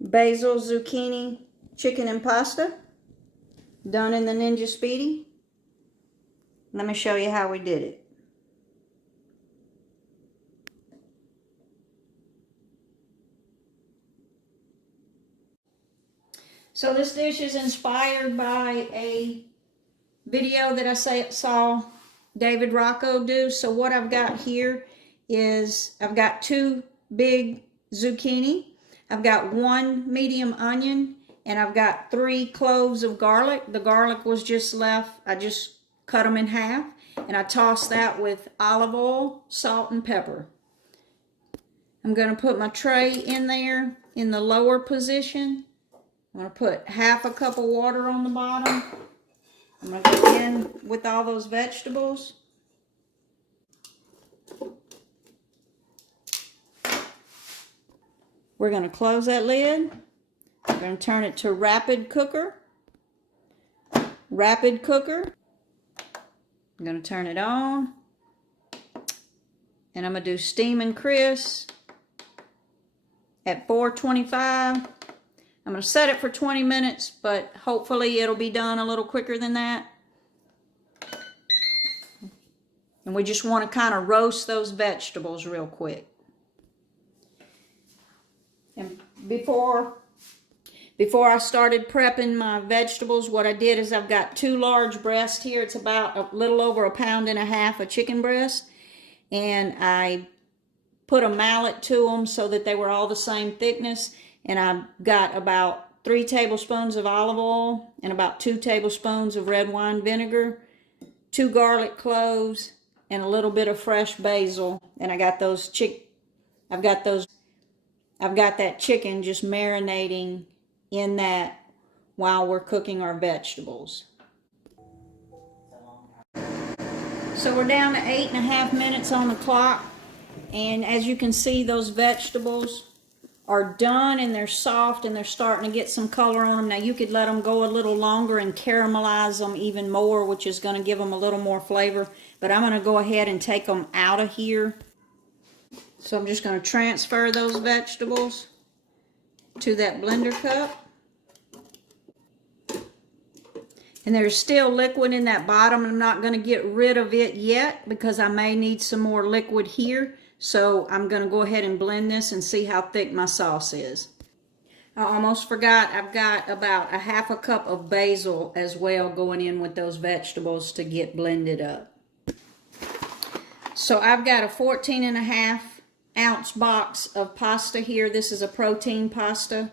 basil, zucchini, chicken, and pasta, done in the Ninja Speedi. Let me show you how we did it. So this dish is inspired by a video that I saw David Rocco do. So what I've got here is I've got 2 big zucchini, I've got 1 medium onion, and I've got 3 cloves of garlic. The garlic was just left. I just cut them in half, and I tossed that with olive oil, salt, and pepper. I'm going to put my tray in there in the lower position. I'm going to put half a cup of water on the bottom. I'm going to go in with all those vegetables. We're going to close that lid. We're going to turn it to rapid cooker. Rapid cooker. I'm going to turn it on. And I'm going to do steam and crisp at 425. I'm going to set it for 20 minutes, but hopefully it'll be done a little quicker than that. And we just want to kind of roast those vegetables real quick. And before I started prepping my vegetables, what I did is I've got 2 large breasts here. It's about a little over 1.5 pounds of chicken breast. And I put a mallet to them so that they were all the same thickness. And I've got about 3 tablespoons of olive oil and about 2 tablespoons of red wine vinegar, 2 garlic cloves, and a little bit of fresh basil. And I got I've got that chicken just marinating in that while we're cooking our vegetables. So we're down to 8.5 minutes on the clock, and as you can see, those vegetables are done and they're soft and they're starting to get some color on them. Now you could let them go a little longer and caramelize them even more, which is going to give them a little more flavor, but I'm going to go ahead and take them out of here. So I'm just going to transfer those vegetables to that blender cup. And there's still liquid in that bottom. I'm not going to get rid of it yet because I may need some more liquid here. So I'm going to go ahead and blend this and see how thick my sauce is. I almost forgot, I've got about 1/2 cup of basil as well going in with those vegetables to get blended up. So I've got a 14.5 ounce box of pasta here. This is a protein pasta.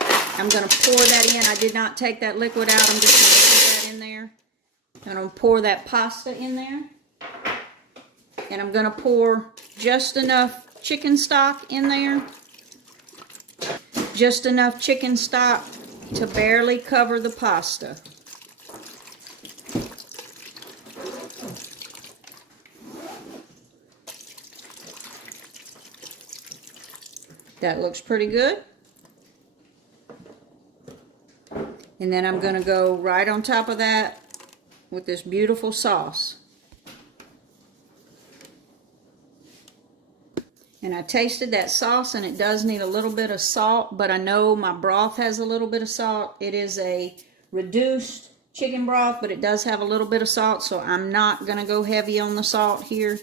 I'm going to pour that in. I did not take that liquid out. I'm just going to pour that in there. I'm going to pour that pasta in there. And I'm going to pour just enough chicken stock in there. Just enough chicken stock to barely cover the pasta. That looks pretty good. And then I'm going to go right on top of that with this beautiful sauce. And I tasted that sauce and it does need a little bit of salt, but I know my broth has a little bit of salt. It is a reduced chicken broth, but it does have a little bit of salt, so I'm not going to go heavy on the salt here.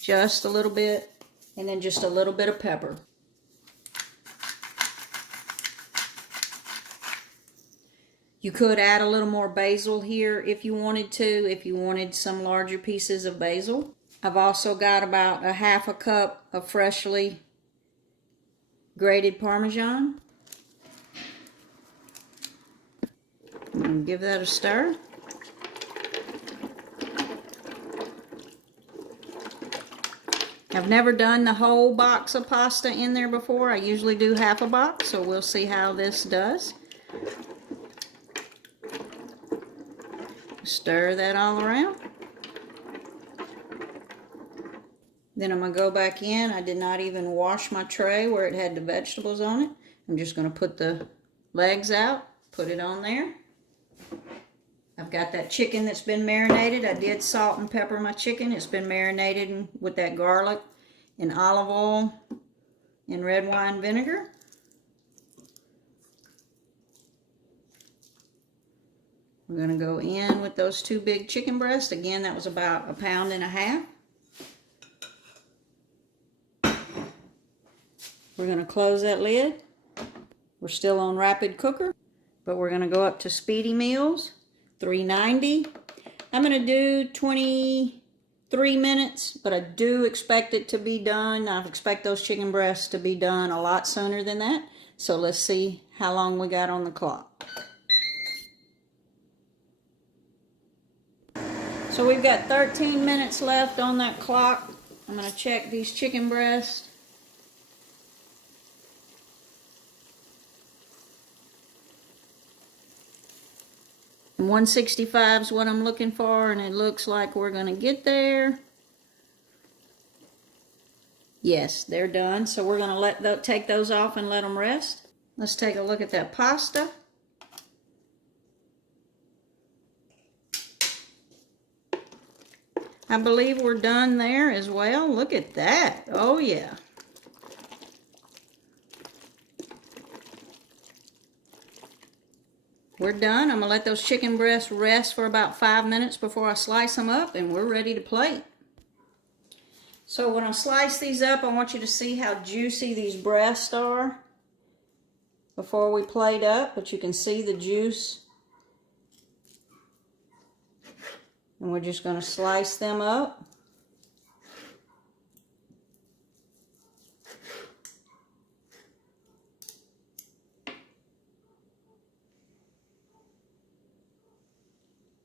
Just a little bit, and then just a little bit of pepper. You could add a little more basil here if you wanted to, if you wanted some larger pieces of basil. I've also got about 1/2 cup of freshly grated Parmesan. I'm going to give that a stir. I've never done the whole box of pasta in there before. I usually do half a box, so we'll see how this does. Stir that all around. Then I'm going to go back in. I did not even wash my tray where it had the vegetables on it. I'm just going to put the legs out, put it on there. I've got that chicken that's been marinated. I did salt and pepper my chicken. It's been marinated with that garlic and olive oil and red wine vinegar. We're going to go in with those 2 big chicken breasts. Again, that was about 1.5 pounds. We're going to close that lid. We're still on rapid cooker, but we're going to go up to Speedi Meals, 390. I'm going to do 23 minutes, but I do expect it to be done. I expect those chicken breasts to be done a lot sooner than that. So let's see how long we got on the clock. So we've got 13 minutes left on that clock. I'm going to check these chicken breasts. And 165 is what I'm looking for, and it looks like we're going to get there. Yes, they're done. So we're going to take those off and let them rest. Let's take a look at that pasta. I believe we're done there as well. Look at that. Oh, yeah. We're done. I'm going to let those chicken breasts rest for about 5 minutes before I slice them up, and we're ready to plate. So when I slice these up, I want you to see how juicy these breasts are before we plate up, but you can see the juice. And we're just going to slice them up.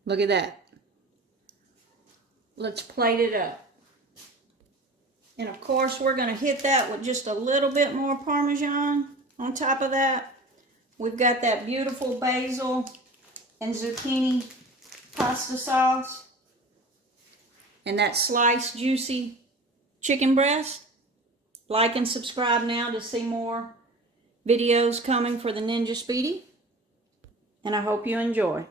Look at that. Let's plate it up. And of course, we're going to hit that with just a little bit more Parmesan on top of that. We've got that beautiful basil and zucchini pasta sauce. And that sliced, juicy chicken breast. Like and subscribe now to see more videos coming for the Ninja Speedi. And I hope you enjoy.